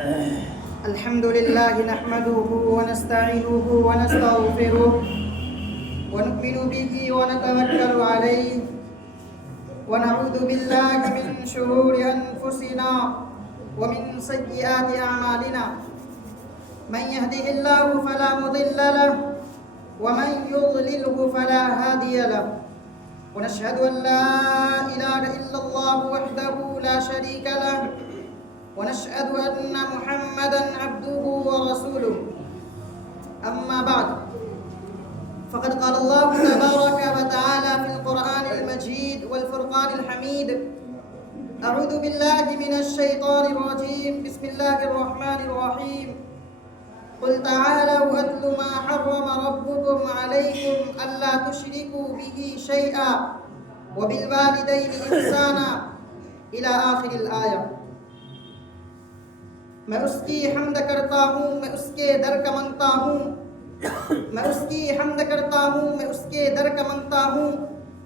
الحمد لله نحمده ونستعينه ونستغفره ونؤمن به ونتوكل عليه ونعوذ بالله من شرور أنفسنا ومن سيئات أعمالنا من يهده الله فلا مضل له ومن يضلله فلا هادي له ونشهد أن لا إله إلا الله وحده لا شريك له ونشهد أن محمدًا عبده ورسوله أما بعد فقد قال الله تبارك وتعالى في القرآن المجيد والفرقان الحميد أعوذ بالله من الشيطان الرجيم بسم الله الرحمن الرحيم قل تعالوا أتل ما حرم ربكم عليكم ألا تشركوا به شيئا وبالوالدين إحسانا إلى آخر الآية۔ میں اس کی حمد کرتا ہوں، میں اس کے در کا منگتا ہوں، میں اس کی حمد کرتا ہوں، میں اس کے در کا منگتا ہوں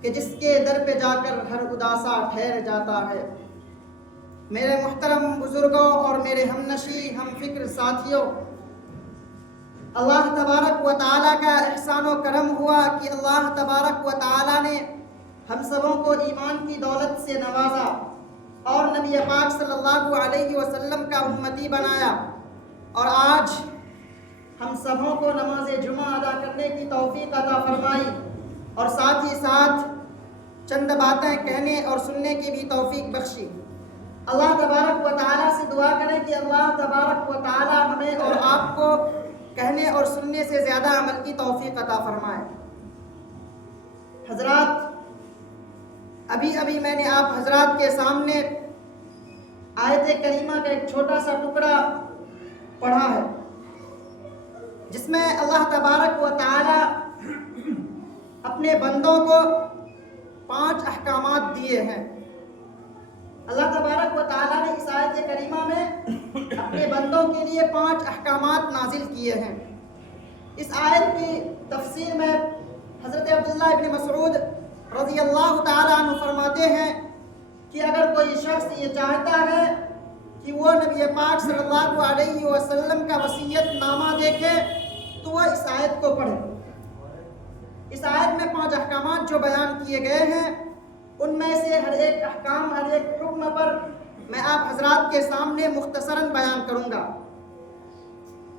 کہ جس کے در پہ جا کر ہر اداسا ٹھہر جاتا ہے۔ میرے محترم بزرگوں اور میرے ہمنشی ہم فکر ساتھیوں، اللہ تبارک و تعالیٰ کا احسان و کرم ہوا کہ اللہ تبارک و تعالیٰ نے ہم سبوں کو ایمان کی دولت سے نوازا اور نبی پاک صلی اللہ علیہ وسلم کا امتی بنایا، اور آج ہم سبوں کو نماز جمعہ ادا کرنے کی توفیق عطا فرمائی، اور ساتھ ہی ساتھ چند باتیں کہنے اور سننے کی بھی توفیق بخشی۔ اللہ تبارک و تعالیٰ سے دعا کریں کہ اللہ تبارک و تعالیٰ ہمیں اور آپ کو کہنے اور سننے سے زیادہ عمل کی توفیق عطا فرمائے۔ حضرات، ابھی میں نے آپ حضرات کے سامنے آیت کریمہ کا ایک چھوٹا سا ٹکڑا پڑھا ہے، جس میں اللہ تبارک و تعالی اپنے بندوں کو 5 احکامات دیے ہیں۔ اللہ تبارک و تعالی نے اس آیت کریمہ میں اپنے بندوں کے لیے 5 احکامات نازل کیے ہیں۔ اس آیت کی تفسیر میں حضرت عبداللہ ابن مسعود رضی اللہ تعالیٰ عنہ فرماتے ہیں کہ اگر کوئی شخص یہ چاہتا ہے کہ وہ نبی پاک صلی اللہ علیہ وسلم کا وصیت نامہ دیکھے تو وہ اس آیت کو پڑھے۔ اس آیت میں 5 احکامات جو بیان کیے گئے ہیں، ان میں سے ہر ایک احکام، ہر ایک حکم پر میں آپ حضرات کے سامنے مختصراً بیان کروں گا۔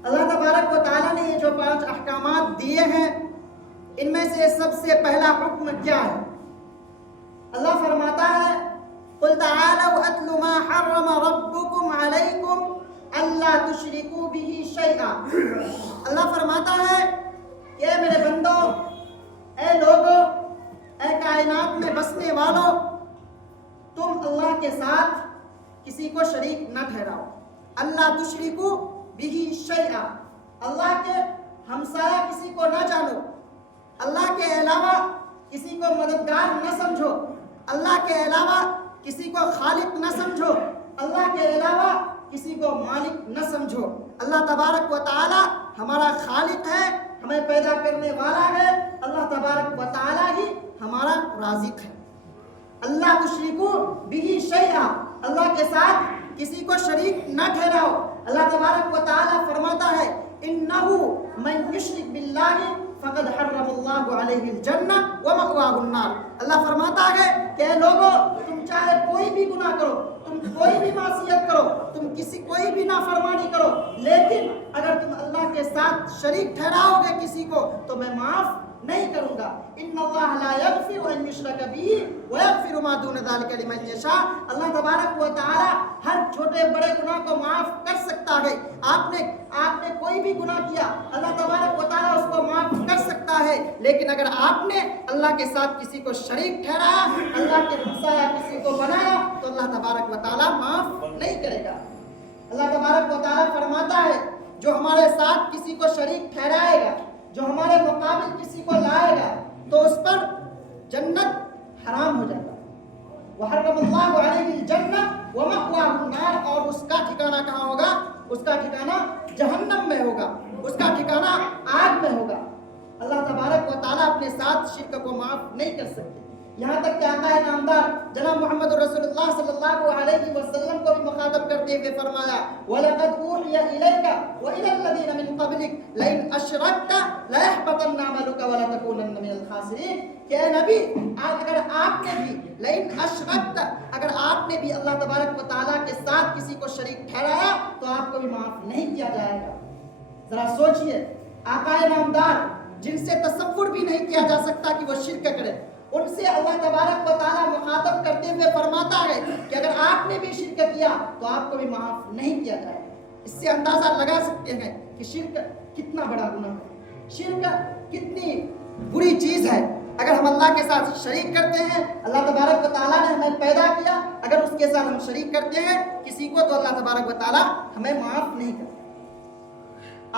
اللہ تبارک و تعالیٰ نے یہ جو 5 احکامات دیے ہیں، ان میں سے سب سے پہلا حکم کیا ہے؟ اللہ فرماتا ہے قُلْ تَعَالَوْا أَتْلُ مَا حَرَّمَ رَبُّكُمْ عَلَيْكُمْ أَلَّا تُشْرِكُوا بِهِ شَيْئًا۔ اللہ فرماتا ہے کہ اے میرے بندو، اے لوگو، اے کائنات میں بسنے والو، تم اللہ کے ساتھ کسی کو شریک نہ ٹھہراؤ۔ أَلَّا تُشْرِكُوا بِهِ شَيْئًا، اللہ کے ہمسایہ کسی کو نہ جانو، اللہ کے علاوہ کسی کو مددگار نہ سمجھو، اللہ کے علاوہ کسی کو خالق نہ سمجھو، اللہ کے علاوہ کسی کو مالک نہ سمجھو۔ اللہ تبارک و تعالی ہمارا خالق ہے، ہمیں پیدا کرنے والا ہے، اللہ تبارک و تعالی ہی ہمارا رازق ہے۔ اللہ تشرکو بہ شیئا، اللہ کے ساتھ کسی کو شریک نہ ٹھہراؤ۔ اللہ تبارک و تعالی فرماتا ہے انہ من یشرک باللہ فقد حرم اللہ علیہ الجنہ ومأواہ النار۔ اللہ فرماتا ہے کہ اے لوگو، تم چاہے کوئی بھی گناہ کرو، تم کوئی بھی معصیت کرو، تم کوئی بھی نافرمانی کرو، لیکن اگر تم اللہ کے ساتھ شریک ٹھہراؤ گے کسی کو تو میں معاف نہیں کروں گا۔ ان اللہ لا یغفر ان یشرک بہ ویغفر ما دون ذلک لمن یشاء۔ اللہ تبارک و تعالی ہر چھوٹے بڑے گناہ کو معاف کر سکتا ہے۔ آپ نے کوئی بھی گناہ کیا، اللہ تبارک و تعالی اس کو معاف کر سکتا ہے، لیکن اگر آپ نے اللہ کے ساتھ کسی کو شریک ٹھہرایا، اللہ کے ہمسایہ کسی کو بنایا، تو اللہ تبارک و تعالی معاف نہیں کرے گا۔ اللہ تبارک و تعالی فرماتا ہے جو ہمارے ساتھ کسی کو شریک ٹھہرائے گا، جو ہمارے مقابل کسی کو لائے گا، تو اس پر جنت حرام ہو جائے گا۔ وحرم اللہ علیہ الجنہ ومأواہ النار، اور اس کا ٹھکانہ کہاں ہوگا؟ اس کا ٹھکانہ جہنم میں ہوگا، اس کا ٹھکانہ آگ میں ہوگا۔ اللہ تبارک و تعالیٰ اپنے ساتھ شرک کو معاف نہیں کر سکتے۔ یہاں تک کہ آقا نامدار جناب محمد رسول اللہ صلی اللہ علیہ وسلم کو بھی مخاطب کرتے ہوئے فرمایا وَلَقَدْ أُوحِيَ إِلَيْكَ وَإِلَى الَّذِينَ مِن قَبْلِكَ لَئِنْ أَشْرَكْتَ لَيَحْبَطَنَّ عَمَلُكَ وَلَتَكُونَنَّ مِنَ الْخَاسِرِينَ کہ اے نبی اگر آپ نے بھی لَئِنْ أَشْرَكْتَ اگر آپ نے بھی اللہ تبارک و تعالیٰ کے ساتھ کسی کو شریک ٹھہرایا تو آپ کو بھی معاف نہیں کیا جائے گا۔ ذرا سوچئے آقا نامدار جن سے تصور بھی نہیں کیا جا سکتا کہ وہ شرک کرے، ان سے اللہ تبارک و تعالیٰ مخاطب کرتے ہوئے فرماتا ہے کہ اگر آپ نے بھی شرک کیا تو آپ کو بھی معاف نہیں کیا جائے گا۔ اس سے اندازہ لگا سکتے ہیں کہ شرک کتنا بڑا گناہ ہے، شرک کتنی بری چیز ہے۔ اگر ہم اللہ کے ساتھ شریک کرتے ہیں، اللہ تبارک و تعالیٰ نے ہمیں پیدا کیا، اگر اس کے ساتھ ہم شریک کرتے ہیں کسی کو تو اللہ تبارک و تعالیٰ ہمیں معاف نہیں کرتا۔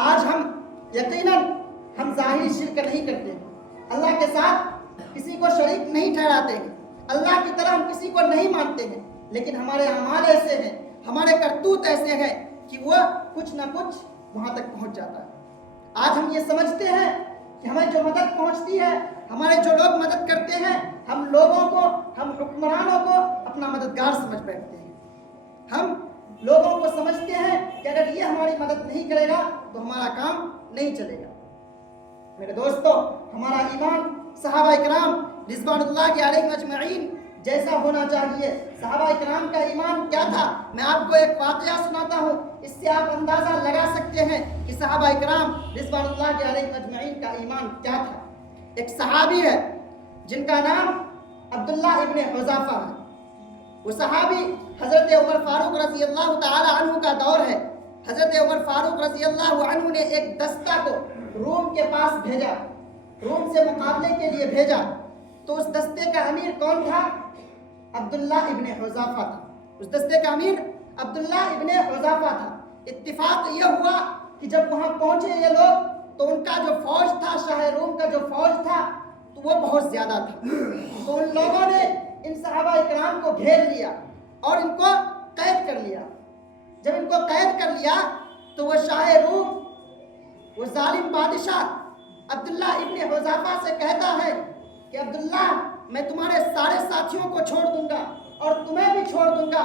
آج ہم یقیناً ہم ظاہری شرک نہیں کرتے ہیں، اللہ کے ساتھ کسی کو شریک نہیں ٹھہراتے ہیں، اللہ کی طرح ہم کسی کو نہیں مانتے ہیں، لیکن ہمارے اعمال ایسے ہیں، ہمارے کرتوت ایسے ہیں کہ وہ کچھ نہ کچھ وہاں تک پہنچ جاتا ہے۔ آج ہم یہ سمجھتے ہیں کہ ہمیں جو مدد پہنچتی ہے، ہمارے جو لوگ مدد کرتے ہیں، ہم لوگوں کو، ہم حکمرانوں کو اپنا مددگار سمجھ بیٹھتے ہیں۔ ہم لوگوں کو سمجھتے ہیں کہ اگر یہ ہماری مدد نہیں کرے گا تو ہمارا کام نہیں چلے گا۔ میرے دوستو، ہمارا ایمان صحابہ اکرام رضوان اللہ علیہم اجمعین جیسا ہونا چاہیے۔ صحابہ اکرام کا ایمان کیا تھا؟ میں آپ کو ایک واقعہ سناتا ہوں، اس سے آپ اندازہ لگا سکتے ہیں کہ صحابہ اکرام رضوان اللہ علیہم اجمعین کا ایمان کیا تھا۔ ایک صحابی ہے جن کا نام عبداللہ ابن حذافہ ہے۔ وہ صحابی حضرت عمر فاروق رضی اللہ تعالی عنہ کا دور ہے۔ حضرت عمر فاروق رضی اللہ عنہ نے ایک دستہ کو روم کے پاس بھیجا، روم سے مقابلے کے لیے بھیجا، تو اس دستے کا امیر کون تھا؟ عبداللہ ابن حذافہ تھا۔ اس دستے کا امیر عبداللہ ابن حذافہ تھا۔ اتفاق یہ ہوا کہ جب وہاں پہنچے یہ لوگ تو ان کا جو فوج تھا، شاہ روم کا جو فوج تھا تو وہ بہت زیادہ تھا۔ تو ان لوگوں نے ان صحابہ اکرام کو گھیر لیا اور ان کو قید کر لیا۔ جب ان کو قید کر لیا تو وہ شاہ روم، وہ ظالم بادشاہ عبداللہ ابن حذافہ سے کہتا ہے کہ عبداللہ میں تمہارے سارے ساتھیوں کو چھوڑ دوں گا اور تمہیں بھی چھوڑ دوں گا،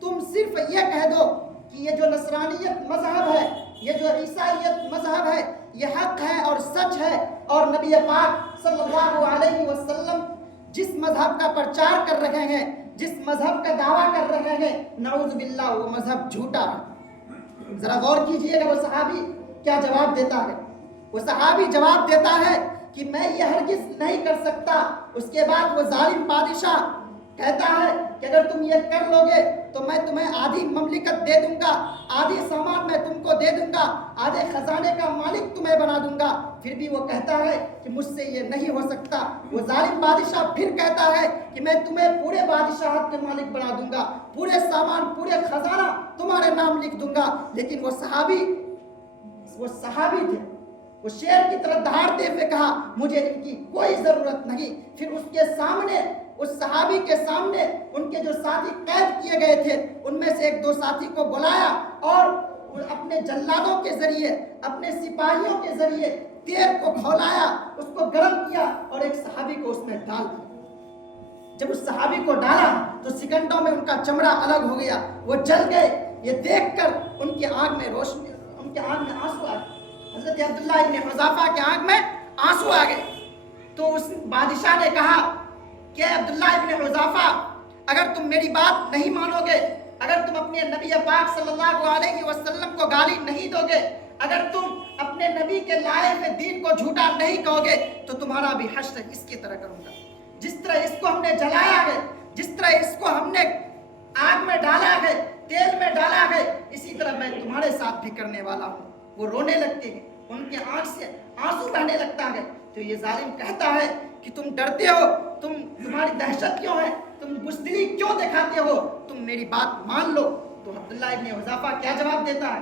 تم صرف یہ کہہ دو کہ یہ جو نصرانیت مذہب ہے، یہ جو عیسائیت مذہب ہے، یہ حق ہے اور سچ ہے، اور نبی پاک صلی اللہ علیہ وسلم جس مذہب کا پرچار کر رہے ہیں، جس مذہب کا دعویٰ کر رہے ہیں، نعوذ باللہ وہ مذہب جھوٹا ہے۔ ذرا غور کیجئے گا وہ صحابی کیا جواب دیتا ہے۔ وہ صحابی جواب دیتا ہے کہ میں یہ ہرگز نہیں کر سکتا۔ اس کے بعد وہ ظالم بادشاہ کہتا ہے کہ اگر تم یہ کر لو گے تو میں تمہیں آدھی مملکت دے دوں گا، آدھی سامان میں تم کو دے دوں گا، آدھے خزانے کا مالک تمہیں بنا دوں گا۔ پھر بھی وہ کہتا ہے کہ مجھ سے یہ نہیں ہو سکتا۔ وہ ظالم بادشاہ پھر کہتا ہے کہ میں تمہیں پورے بادشاہت کے مالک بنا دوں گا، پورے سامان، پورے خزانہ تمہارے نام لکھ دوں گا۔ لیکن وہ صحابی تھے، وہ شیر کی طرح دہاڑتے ہوئے کہا مجھے ان کی کوئی ضرورت نہیں۔ پھر اس کے سامنے، اس صحابی کے سامنے ان کے جو ساتھی قید کیے گئے تھے ان میں سے ایک دو ساتھی کو بلایا اور اپنے جلادوں کے ذریعے، اپنے سپاہیوں کے ذریعے تیل کو کھولایا، اس کو گرم کیا اور ایک صحابی کو اس میں ڈال دیا۔ جب اس صحابی کو ڈالا تو سیکنڈوں میں ان کا چمڑا الگ ہو گیا، وہ جل گئے۔ یہ دیکھ کر ان کی آنکھ میں روشنی، ان کے آنکھ میں آنسو آ گئے۔ حضرت عبداللہ ابن حذافہ کے آنکھ میں آنسو آ گئے۔ تو اس بادشاہ نے کہا کہ عبداللہ ابن حذافہ اگر تم میری بات نہیں مانو گے، اگر تم اپنے نبی پاک صلی اللہ علیہ وسلم کو گالی نہیں دو گے، اگر تم اپنے نبی کے لائے ہوئے دین کو جھوٹا نہیں کہو گے تو تمہارا بھی حشر اس کی طرح کروں گا۔ جس طرح اس کو ہم نے جلایا ہے، جس طرح اس کو ہم نے آگ میں ڈالا ہے، تیل میں ڈالا ہے، اسی طرح میں تمہارے ساتھ بھی کرنے والا ہوں۔ وہ رونے لگتے ہیں، ان کے آنکھ سے آنسو بہنے لگتا ہے۔ تو یہ ظالم کہتا ہے کہ تم ڈرتے ہو، تمہاری دہشت کیوں ہے، تم بزدلی کیوں دکھاتے ہو، تم میری بات مان لو۔ تو عبداللہ ابن حذافہ کیا جواب دیتا ہے؟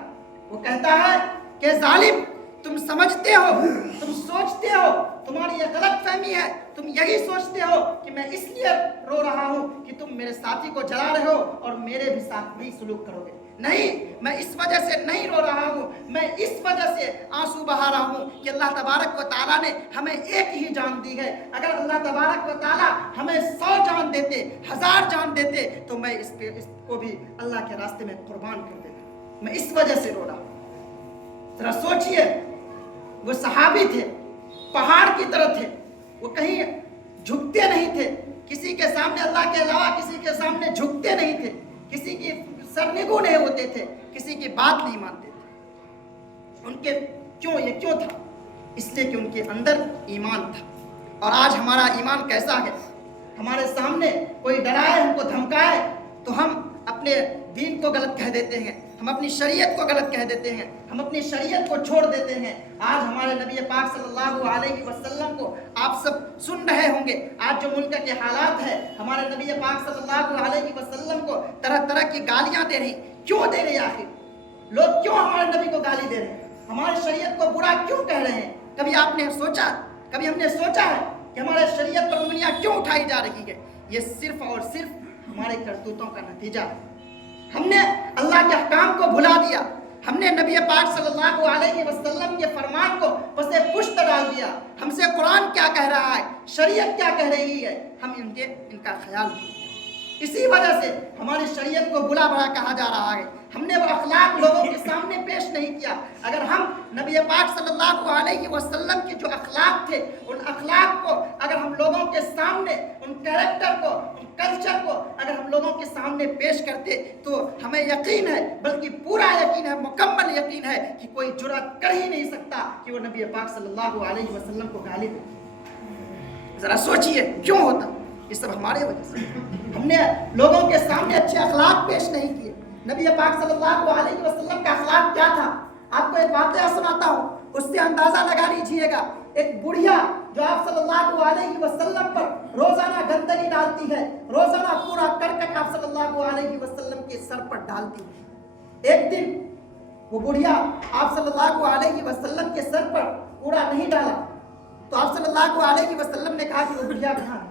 وہ کہتا ہے کہ ظالم تم سمجھتے ہو، تم سوچتے ہو، تمہاری یہ غلط فہمی ہے، تم یہی سوچتے ہو کہ میں اس لیے رو رہا ہوں کہ تم میرے ساتھی کو جلا رہے ہو اور میرے بھی ساتھ وہی سلوک کرو گے، نہیں میں اس وجہ سے نہیں رو رہا ہوں، میں اس وجہ سے آنسو بہا رہا ہوں کہ اللہ تبارک و تعالیٰ نے ہمیں ایک ہی جان دی ہے۔ اگر اللہ تبارک و تعالیٰ ہمیں 100 جان دیتے، 1000 جان دیتے تو میں اس کو بھی اللہ کے راستے میں قربان کر دیتا۔ میں اس وجہ سے رو رہا ہوں۔ ذرا سوچئے، وہ صحابی تھے، پہاڑ کی طرح تھے، وہ کہیں جھکتے نہیں تھے، کسی کے سامنے اللہ کے علاوہ کسی کے سامنے جھکتے نہیں تھے، کسی کی سرنگو نہیں ہوتے تھے، کسی کی بات نہیں مانتے تھے۔ ان کے یہ کیوں تھا؟ اس لیے کہ ان کے اندر ایمان تھا۔ اور آج ہمارا ایمان کیسا ہے؟ ہمارے سامنے کوئی ڈرائے، ہم کو دھمکائے تو ہم اپنے دین کو غلط کہہ دیتے ہیں، ہم اپنی شریعت کو غلط کہہ دیتے ہیں، ہم اپنی شریعت کو چھوڑ دیتے ہیں۔ آج ہمارے نبی پاک صلی اللہ علیہ وسلم کو آپ سب سن رہے ہوں گے، آج جو ملک کے حالات ہے، ہمارے نبی پاک صلی اللہ علیہ وسلم کو طرح طرح کی گالیاں دے رہی۔ کیوں دے رہے آخر؟ لوگ کیوں ہمارے نبی کو گالی دے رہے ہیں؟ ہماری شریعت کو برا کیوں کہہ رہے ہیں؟ کبھی آپ نے سوچا، کبھی ہم نے سوچا ہے کہ ہمارے شریعت پر انگلیاں کیوں اٹھائی جا رہی ہے؟ یہ صرف اور صرف ہمارے کرتوتوں کا نتیجہ ہے۔ ہم نے اللہ کے احکام کو بھلا دیا، ہم نے نبی پاک صلی اللہ علیہ وسلم کے فرمان کو پس پشت ڈال دیا۔ ہم سے قرآن کیا کہہ رہا ہے، شریعت کیا کہہ رہی ہے، ہم ان کا خیال نہیں۔ اسی وجہ سے ہماری شریعت کو بلا بڑا کہا جا رہا ہے۔ ہم نے وہ اخلاق لوگوں کے سامنے پیش نہیں کیا۔ اگر ہم نبی پاک صلی اللہ علیہ وسلم کے جو اخلاق تھے، ان اخلاق کو اگر ہم لوگوں کے سامنے، ان کیریکٹر کو، ان کلچر کو اگر ہم لوگوں کے سامنے پیش کرتے تو ہمیں یقین ہے، بلکہ پورا یقین ہے، مکمل یقین ہے کہ کوئی جرأت کر ہی نہیں سکتا کہ وہ نبی پاک صلی اللہ علیہ وسلم کو گالی دے۔ ذرا سوچئے کیوں ہوتا؟ یہ سب ہمارے وجہ سے۔ ہم نے لوگوں کے سامنے اچھے اخلاق پیش نہیں کیے۔ نبی پاک صلی اللہ علیہ وسلم کا اخلاق کیا تھا؟ آپ کو ایک واقعہ سناتا ہوں، اس سے اندازہ لگا لیجئے گا۔ ایک بڑھیا جو آپ صلی اللہ علیہ وسلم پر روزانہ گندگی ڈالتی ہے، روزانہ پورا کرکٹ آپ صلی اللہ علیہ وسلم کے سر پر ڈالتی ہے۔ ایک دن وہ بڑھیا آپ صلی اللہ علیہ وسلم کے سر پر کوڑا نہیں ڈالا تو آپ صلی اللہ علیہ وسلم نے کہا کہ وہ بڑھیا کہاں ہے؟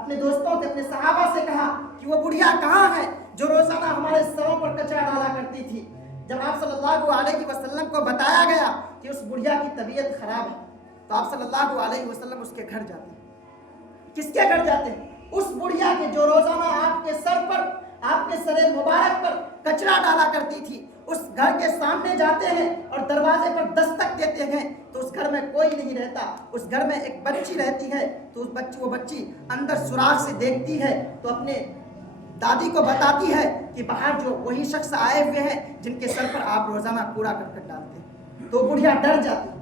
اپنے دوستوں سے، اپنے صحابہ سے کہا کہ وہ بڑھیا کہاں ہے جو روزانہ ہمارے سروں پر کچرا ڈالا کرتی تھی۔ جب آپ صلی اللہ علیہ وسلم کو بتایا گیا کہ اس بڑھیا کی طبیعت خراب ہے تو آپ صلی اللہ علیہ وسلم اس کے گھر جاتے ہیں۔ کس کے گھر جاتے ہیں؟ اس بڑھیا کے جو روزانہ آپ کے سر پر، آپ کے سر مبارک پر کچرا ڈالا کرتی تھی۔ اس گھر کے سامنے جاتے ہیں اور دروازے پر دستک دیتے ہیں تو اس گھر میں کوئی نہیں رہتا۔ اس گھر میں ایک بچی رہتی ہے تو وہ بچی اندر سوراخ سے دیکھتی ہے تو اپنے دادی کو بتاتی ہے کہ باہر جو وہی شخص آئے ہوئے ہیں جن کے سر پر آپ روزانہ کوڑا کرکٹ ڈالتے ہیں۔ تو بڑھیا ڈر جاتی ہے،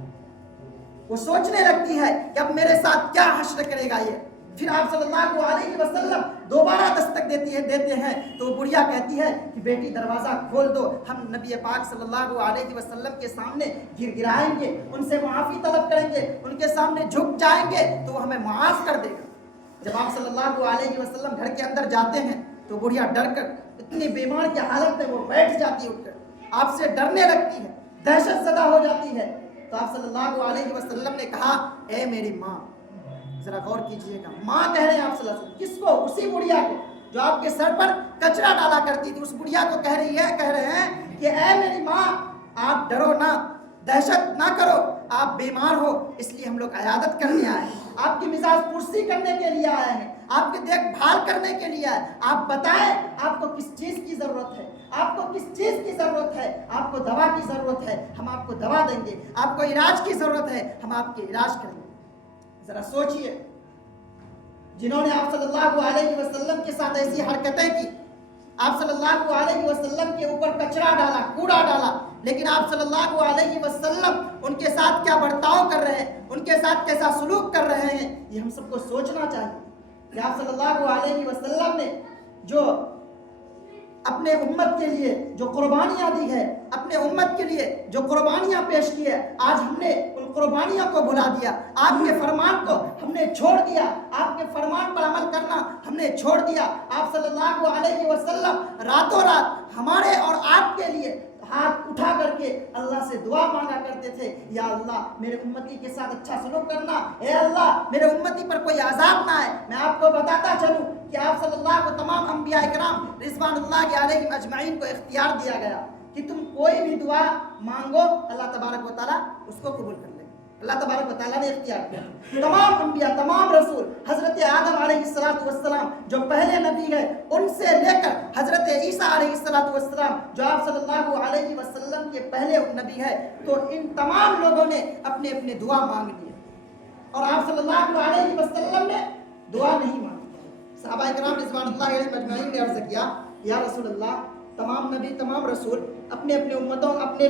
وہ سوچنے لگتی ہے کہ اب میرے ساتھ کیا حشر کرے گا یہ۔ پھر آپ صلی اللہ علیہ وسلم دوبارہ دستک دیتے ہیں تو وہ بڑھیا کہتی ہے کہ بیٹی دروازہ کھول دو، ہم نبی پاک صلی اللہ علیہ وسلم کے سامنے گر گرائیں گے، ان سے معافی طلب کریں گے، ان کے سامنے جھک جائیں گے تو وہ ہمیں معاف کر دے گا۔ جب آپ صلی اللہ علیہ وسلم گھر کے اندر جاتے ہیں تو بڑھیا ڈر کر اتنی بیمار کی حالت میں وہ بیٹھ جاتی ہے، اٹھ کر آپ سے ڈرنے لگتی ہے، دہشت زدہ ہو جاتی ہے۔ تو آپ صلی اللہ علیہ وسلم نے کہا، اے میری ماں، ذرا غور کیجئے گا، ماں کہہ رہے ہیں آپ صلی اللہ علیہ وسلم، کس کو؟ اسی بڑھیا کو جو آپ کے سر پر کچرا ڈالا کرتی تھی، اس بڑھیا کو کہہ رہے ہیں کہ اے میری ماں، آپ ڈرو نہ، دہشت نہ کرو، آپ بیمار ہو اس لیے ہم لوگ عیادت کرنے آئے ہیں، آپ کی مزاج پرسی کرنے کے لیے آئے ہیں، آپ کی دیکھ بھال کرنے کے لیے آئے۔ آپ بتائیں آپ کو کس چیز کی ضرورت ہے، آپ کو کس چیز کی ضرورت ہے؟ آپ کو دوا کی ضرورت ہے، ہم آپ کو دوا دیں گے۔ آپ کو علاج کی ضرورت ہے، ہم آپ کے علاج کریں گے۔ ذرا سوچئے، جنہوں نے آپ صلی اللہ علیہ وسلم کے ساتھ ایسی حرکتیں کی، آپ صلی اللہ علیہ وسلم کے اوپر کچرا ڈالا، کوڑا ڈالا، لیکن آپ صلی اللہ علیہ وسلم ان کے ساتھ کیا برتاؤ کر رہے ہیں، ان کے ساتھ کیسا سلوک کر رہے ہیں، یہ ہم سب کو سوچنا چاہیے کہ آپ صلی اللہ علیہ وسلم نے جو اپنے امت کے لیے جو قربانیاں دی ہے، اپنے امت کے لیے جو قربانیاں پیش کی ہے، آج ہم نے ان قربانیوں کو بھلا دیا، آپ کے فرمان کو ہم نے چھوڑ دیا، آپ کے فرمان پر عمل کرنا ہم نے چھوڑ دیا۔ آپ صلی اللہ علیہ وسلم راتوں رات ہمارے اور آپ کے لیے ہاتھ اٹھا کر کے اللہ سے دعا مانگا کرتے کرتے تھے یا اللہ میرے امتی کے ساتھ اچھا سلوک کرنا, اے اللہ میرے امتی پر کوئی عذاب نہ آئے. میں آپ کو بتاتا چلوں کہ آپ صلی اللہ کو تمام انبیاء کرام رضوان اللہ علیہم اجمعین کو اختیار دیا گیا کہ تم کوئی بھی دعا مانگو اللہ تبارک و تعالیٰ اس کو قبول کر لے. اللہ تبارک و تعالیٰ نے اختیار کیا. تمام انبیاء, تمام رسول, حضرت آدم علیہ السلام جو پہلے نبی ہے ان سے لے کر حضرت عیسیٰ علیہ السلام جو آپ صلی اللہ علیہ وسلم کے پہلے نبی ہے, تو ان تمام لوگوں نے اپنے اپنے دعا مانگ لی اور آپ صلی اللہ علیہ وسلم نے دعا نہیں مانگی. صحابہ کرام رضوان اللہ علیہم اجمعین نے عرض کیا یا رسول اللہ, تمام نبی تمام رسول اپنے اپنے امتوں اپنے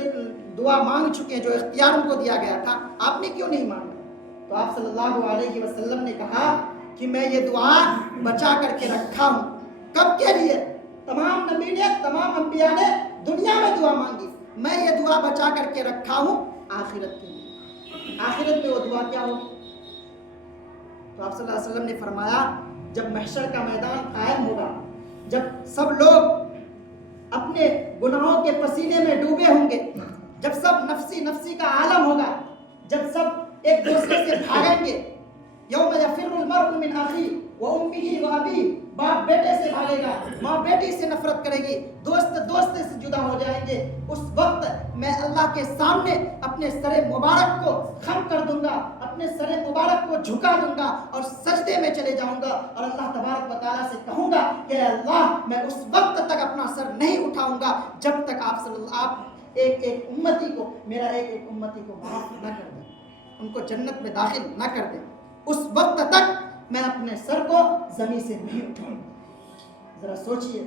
دعا مانگ چکے ہیں جو اختیار ان کو دیا گیا تھا, آپ نے کیوں نہیں مانگا؟ تو آپ صلی اللہ علیہ وسلم نے کہا کہ میں یہ دعا بچا کر کے رکھا ہوں. کب کے لیے؟ تمام نبی نے, تمام انبیاء نے دنیا میں دعا مانگی, میں یہ دعا بچا کر کے رکھا ہوں آخرت کے لیے. آخرت میں وہ دعا کیا ہوگی؟ تو آپ صلی اللہ علیہ وسلم نے فرمایا جب محشر کا میدان قائم ہوگا, جب سب لوگ اپنے گناہوں کے پسینے میں ڈوبے ہوں گے, جب سب نفسی نفسی کا عالم ہوگا, جب سب ایک دوسرے سے بھاگیں گے, یوم یفر المرء من اخیہ وامہ وابیہ, باپ بیٹے سے بھاگے گا, ماں بیٹی سے نفرت کرے گی, دوست دوستے سے جدا ہو جائیں گے. اس وقت میں اللہ کے سامنے اپنے سر مبارک کو خم کر دوں گا, اپنے سر مبارک کو جھکا دوں گا اور سجدے میں چلے جاؤں گا اور اللہ تبارک و تعالیٰ سے کہوں گا کہ اللہ میں اس وقت تک اپنا سر نہیں اٹھاؤں گا جب تک آپ ایک ایک امتی کو, میرا ایک ایک امتی کو معاف نہ کر دیں, ان کو جنت میں داخل نہ کر دیں. اس وقت تک میں اپنے سر کو زمین سے نہیں اٹھاؤں. ذرا سوچئے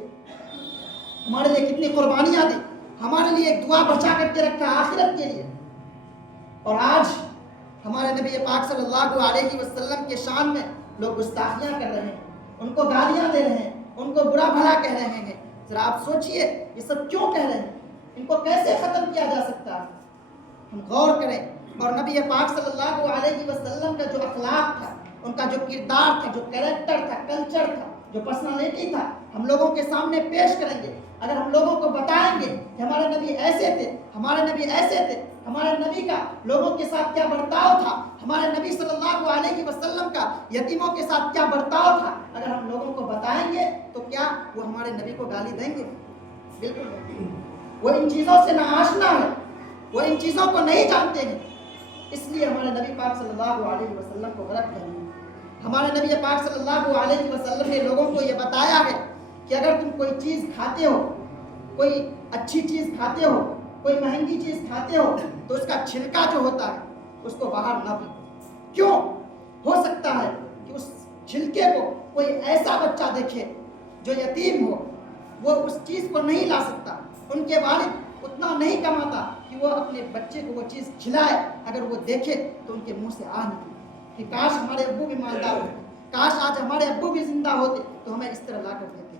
ہمارے لیے کتنی قربانیاں دی, ہمارے لیے ایک دعا بچا کر کے رکھا آخرت کے لیے. اور آج ہمارے نبی پاک صلی اللہ علیہ وسلم کے شان میں لوگ گستاخیاں کر رہے ہیں, ان کو گالیاں دے رہے ہیں, ان کو برا بھلا کہہ رہے ہیں. ذرا آپ سوچئے یہ سب کیوں کہہ رہے ہیں, ان کو کیسے ختم کیا جا سکتا ہے؟ ہم غور کریں. اور نبی پاک صلی اللہ علیہ وسلم کا جو اخلاق تھا, ان کا جو کردار تھا, جو کریکٹر تھا, کلچر تھا, جو پرسنالٹی تھا, ہم لوگوں کے سامنے پیش کریں گے. اگر ہم لوگوں کو بتائیں گے کہ ہمارے نبی ایسے تھے, ہمارے نبی ایسے تھے, ہمارے نبی کا لوگوں کے ساتھ کیا برتاؤ تھا, ہمارے نبی صلی اللہ علیہ وسلم کا یتیموں کے ساتھ کیا برتاؤ تھا, اگر ہم لوگوں کو بتائیں گے تو کیا وہ ہمارے نبی کو گالی دیں گے؟ بالکل نہیں. وہ ان چیزوں سے ناآشنا ہے, وہ ان چیزوں کو نہیں جانتے ہیں, اس لیے ہمارے نبی پاک صلی اللہ علیہ وسلم کو غلط کہتے ہیں. ہمارے نبی پاک صلی اللہ علیہ وسلم نے لوگوں کو یہ بتایا ہے کہ اگر تم کوئی چیز کھاتے ہو, کوئی اچھی چیز کھاتے ہو, کوئی مہنگی چیز کھاتے ہو, تو اس کا چھلکا جو ہوتا ہے اس کو باہر نہ پھینکو. کیوں؟ ہو سکتا ہے کہ اس چھلکے کو کوئی ایسا بچہ دیکھے جو یتیم ہو, وہ اس چیز کو نہیں لا سکتا, ان کے والد اتنا نہیں کماتا کہ وہ اپنے بچے کو وہ چیز کھلائے. اگر وہ دیکھے تو ان کے منہ سے آ نکلے کہ کاش ہمارے ابو بھی مالدار ہوتے, کاش آج ہمارے ابو بھی زندہ ہوتے تو ہمیں اس طرح لا کر دیتے.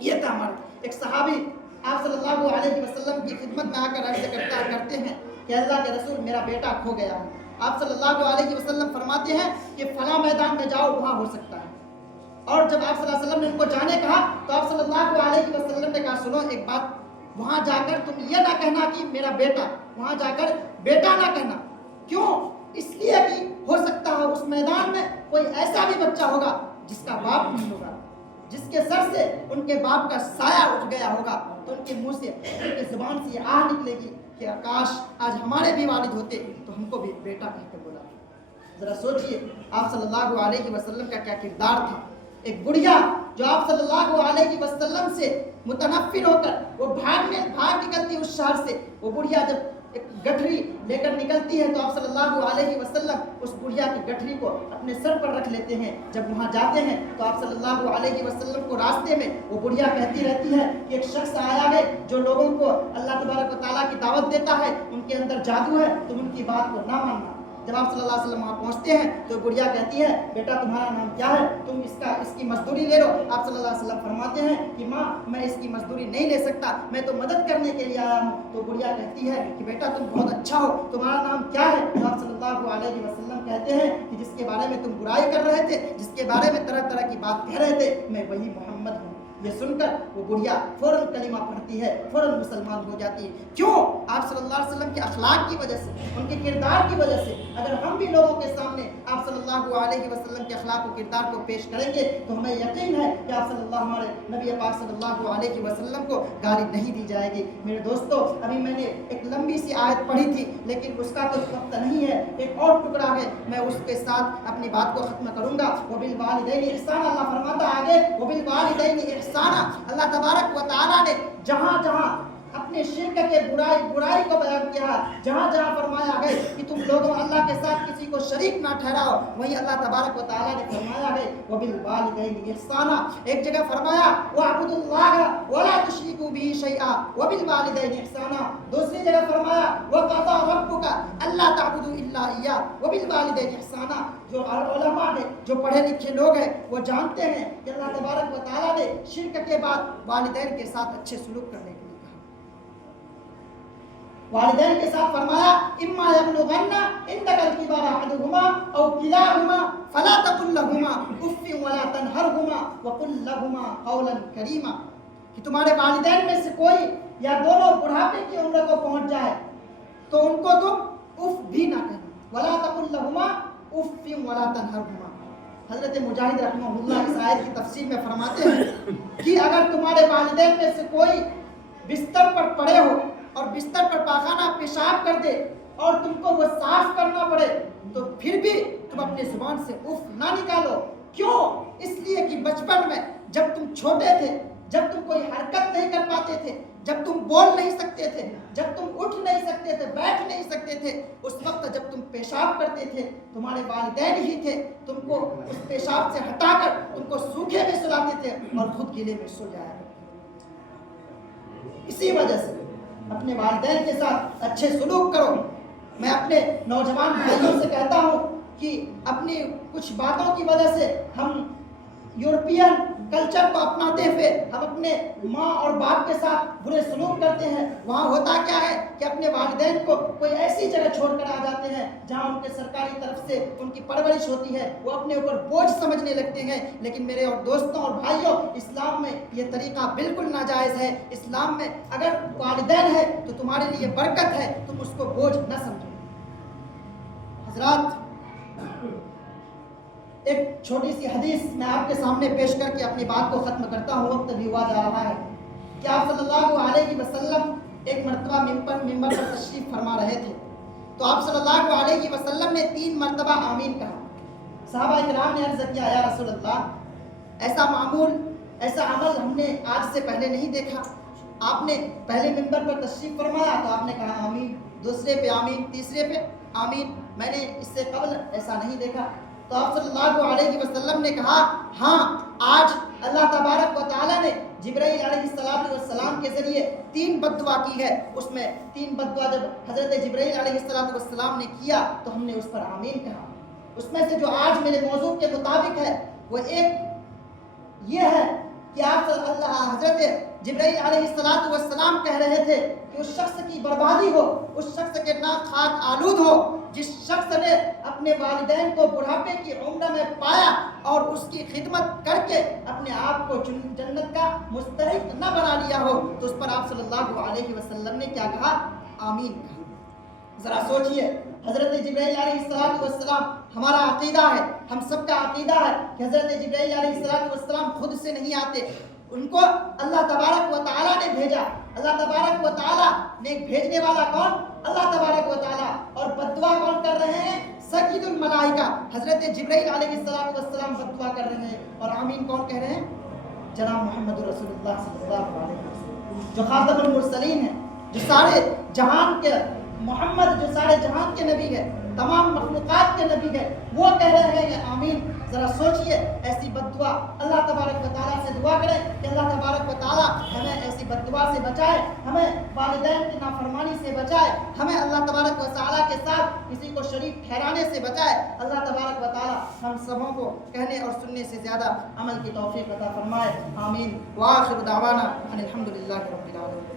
یہ تھا ہمارے ایک صحابی آپ صلی اللہ علیہ وسلم کی خدمت میں آ کر عرض کرتے ہیں کہ اللہ کے رسول میرا بیٹا کھو گیا ہے. آپ صلی اللہ علیہ وسلم فرماتے ہیں کہ فلاں میدان میں جاؤ, وہاں ہو سکتا ہے. اور جب آپ صلی اللہ علیہ وسلم نے ان کو جانے کہا تو آپ صلی اللہ علیہ وسلم نے کہا سنو ایک بات, وہاں جا کر تم یہ نہ کہنا کہ میرا بیٹا, وہاں جا کر بیٹا نہ کہنا. کیوں؟ اس لیے کہ ہو سکتا ہے اس میدان میں کوئی ایسا بھی بچہ ہوگا جس کا باپ نہیں ہوگا, جس کے سر سے ان کے باپ کا سایہ اٹھ گیا ہوگا, تو ان کے منہ سے, ان کی زبان سے یہ آہ نکلے گی کہ کاش آج ہمارے بھی والد ہوتے تو ہم کو بھی بیٹا کہہ کر بلا. ذرا سوچئے آپ صلی اللہ علیہ وسلم کا کیا کردار تھا. ایک بڑھیا جو آپ صلی اللہ علیہ وسلم سے متنفر ہو کر وہ بھاگ نکلتی اس شہر سے, وہ بڑھیا جب ایک گٹھری لے کر نکلتی ہے تو آپ صلی اللہ علیہ وسلم اس بڑھیا کی گٹھری کو اپنے سر پر رکھ لیتے ہیں. جب وہاں جاتے ہیں تو آپ صلی اللہ علیہ وسلم کو راستے میں وہ بڑھیا کہتی رہتی ہے کہ ایک شخص آیا ہے جو لوگوں کو اللہ تبارک و تعالیٰ کی دعوت دیتا ہے, ان کے اندر جادو ہے, تم ان کی بات کو نہ ماننا. جب آپ صلی اللہ علیہ وسلم وہاں پہنچتے ہیں تو بڑھیا کہتی ہے بیٹا تمہارا نام کیا ہے, تم اس کی مزدوری لے لو. آپ صلی اللہ علیہ وسلم فرماتے ہیں کہ ماں میں اس کی مزدوری نہیں لے سکتا, میں تو مدد کرنے کے لیے آیا ہوں. تو بڑھیا کہتی ہے کہ بیٹا تم بہت اچھا ہو, تمہارا نام کیا ہے؟ تو آپ صلی اللہ علیہ وسلم کہتے ہیں کہ جس کے بارے میں تم برائی کر رہے تھے, جس کے بارے میں طرح طرح کی بات کہہ رہے تھے, میں وہی محمد ہوں. یہ سن کر وہ بڑھیا فوراً کلمہ پڑھتی ہے, فوراً مسلمان ہو جاتی ہے. کیوں؟ آپ صلی اللہ علیہ وسلم کے اخلاق کی وجہ سے، ان کے کردار کی وجہ سے اگر ہم بھی لوگوں کے سامنے آپ صلی اللہ علیہ وسلم کے اخلاق و کردار کو پیش کریں گے تو ہمیں یقین ہے کہ آپ صلی اللہ علیہ نبی پاک صلی اللہ علیہ وسلم کو گالی نہیں دی جائے گی۔ میرے دوستو، ابھی میں نے ایک لمبی سی آیت پڑھی تھی لیکن اس کا تو وقت نہیں ہے، ایک اور ٹکڑا ہے، میں اس کے ساتھ اپنی بات کو ختم کروں گا۔ وبالوالدین احسانا، اللہ فرماتا ہے آگے وبالوالدین احسانا، اللہ تبارک و تعالیٰ نے جہاں جہاں اپنے شرک کے برائی کو بیان کیا، جہاں جہاں فرمایا ہے کہ تم لوگوں اللہ کے ساتھ کسی کو شریک نہ ٹھہراؤ، وہیں اللہ تبارک و تعالیٰ نے فرمایا ہے وبالوالدین احسانا۔ ایک جگہ فرمایا واعبدوا اللہ ولا تشرکوا به شیئا وبالوالدین احسانا، دوسری جگہ فرمایا وقضى ربك الا تعبدوا الا اياه وبالوالدین احسانا۔ جو علماء ہیں، جو پڑھے لکھے لوگ ہیں، وہ جانتے ہیں کہ اللہ تبارک و تعالیٰ نے شرک کے بعد والدین کے ساتھ اچھے سلوک کرنے کے لیے والدین کے ساتھ فرمایا اما یبلغن عندک الکبر احدهما او کلاهما فلا تقل لهما اف ولا تنهرهما وقل لهما قولا کریما، کہ تمہارے والدین میں سے کوئی یا دونوں بڑھاپے کی عمر کو پہنچ جائے تو ان کو تم اف بھی نہ کہنا، ولا تقل لهما اف ولا تنهرهما۔ حضرت مجاہد رحمہ اللہ اس آیت کی تفسیر میں فرماتے ہیں کہ اگر تمہارے والدین میں سے کوئی بستر پر پڑے ہو اور بستر پر پاخانہ پیشاب کر دے اور تم کو وہ صاف کرنا پڑے تو پھر بھی تم اپنے زبان سے اف نہ نکالو۔ کیوں؟ اس لیے کہ بچپن میں جب تم چھوٹے تھے، جب تم کوئی حرکت نہیں کر پاتے تھے، جب تم بول نہیں سکتے تھے، جب تم اٹھ نہیں سکتے تھے، بیٹھ نہیں سکتے تھے، اس وقت جب تم پیشاب کرتے تھے تمہارے والدین ہی تھے تم کو اس پیشاب سے ہٹا کر تم کو سوکھے میں سلاتے تھے اور خود گیلے میں سو جایا کرتے۔ اسی وجہ سے اپنے والدین کے ساتھ اچھے سلوک کرو۔ میں اپنے نوجوان بھائیوں سے کہتا ہوں کہ اپنی کچھ باتوں کی وجہ سے ہم یورپین کلچر کو اپناتے ہوئے ہم اپنے ماں اور باپ کے ساتھ برے سلوک کرتے ہیں۔ وہاں ہوتا کیا ہے کہ اپنے والدین کو کوئی ایسی جگہ چھوڑ کر آ جاتے ہیں جہاں ان کے سرکاری طرف سے ان کی پرورش ہوتی ہے، وہ اپنے اوپر بوجھ سمجھنے لگتے ہیں۔ لیکن میرے اور دوستوں اور بھائیوں، اسلام میں یہ طریقہ بالکل ناجائز ہے۔ اسلام میں اگر والدین ہے تو تمہارے لیے برکت ہے، تم اس کو بوجھ نہ سمجھو۔ حضرات، ایک چھوٹی سی حدیث میں آپ کے سامنے پیش کر کے اپنی بات کو ختم کرتا ہوں، وقت بھی ہوا جا رہا ہے کہ آپ صلی اللہ علیہ وسلم ایک مرتبہ ممبر پر تشریف فرما رہے تھے تو آپ صلی اللہ علیہ وسلم نے 3 مرتبہ آمین کہا۔ صحابہ کرام نے عرض کیا یا رسول اللہ، ایسا معمول، ایسا عمل ہم نے آج سے پہلے نہیں دیکھا۔ آپ نے پہلے ممبر پر تشریف فرمایا تو آپ نے کہا آمین، دوسرے پہ آمین، تیسرے پہ آمین، میں نے اس سے قبل ایسا نہیں دیکھا۔ تو آپ صلی اللہ علیہ وسلم نے کہا ہاں، آج اللہ تبارک و تعالیٰ نے جبرائیل علیہ السلام کے ذریعے 3 بد دعا کی ہے۔ اس میں 3 بد دعا جب حضرت جبرائیل علیہ السلام نے کیا تو ہم نے اس پر آمین کہا۔ اس میں سے جو آج میرے موضوع کے مطابق ہے وہ ایک یہ ہے کہ آپ حضرت جبرائیل علیہ السلام کہہ رہے تھے کہ اس شخص کی بربادی ہو، اس شخص کے ناک خاک آلود ہو جس شخص نے اپنے والدین کو بڑھاپے کی عمر میں پایا اور اس کی خدمت کر کے اپنے آپ کو جنت کا مستحق نہ بنا لیا ہو۔ تو اس پر آپ صلی اللہ علیہ وسلم نے کیا کہا؟ آمین کہا۔ ذرا سوچئے، حضرت جبرائیل علیہ السلام ہمارا عقیدہ ہے، ہم سب کا عقیدہ ہے کہ حضرت جبرائیل علیہ السلام خود سے نہیں آتے، ان کو اللہ تبارک و تعالیٰ نے بھیجا۔ اللہ تبارک و تعالیٰ نے بھیجنے والا کون؟ اللہ تبارک و تعالیٰ۔ اور بد دعا کون کر رہے ہیں؟ سید الملائکہ حضرت جبرائیل علیہ السلام بد دعا کر رہے ہیں اور آمین کون کہہ رہے ہیں؟ جناب محمد رسول اللہ صلی اللہ علیہ وسلم، جو خاتم المرسلین ہیں، جو سارے جہان کے محمد، جو سارے جہان کے نبی ہے، تمام مخلوقات کے نبی ہے، وہ کہہ رہے ہیں آمین۔ ذرا سوچئے، ایسی بد دعا اللہ تبارک و تعالیٰ سے دعا کریں کہ اللہ تبارک و تعالیٰ ہمیں ایسی بد دعا سے بچائے، ہمیں والدین کی نافرمانی سے بچائے، ہمیں اللہ تبارک و تعالیٰ کے ساتھ کسی کو شریک ٹھہرانے سے بچائے۔ اللہ تبارک و تعالیٰ ہم سبوں کو کہنے اور سننے سے زیادہ عمل کی توفیق عطا فرمائے، آمین۔ وآخر دعوانا ان الحمد للہ رب العالمین۔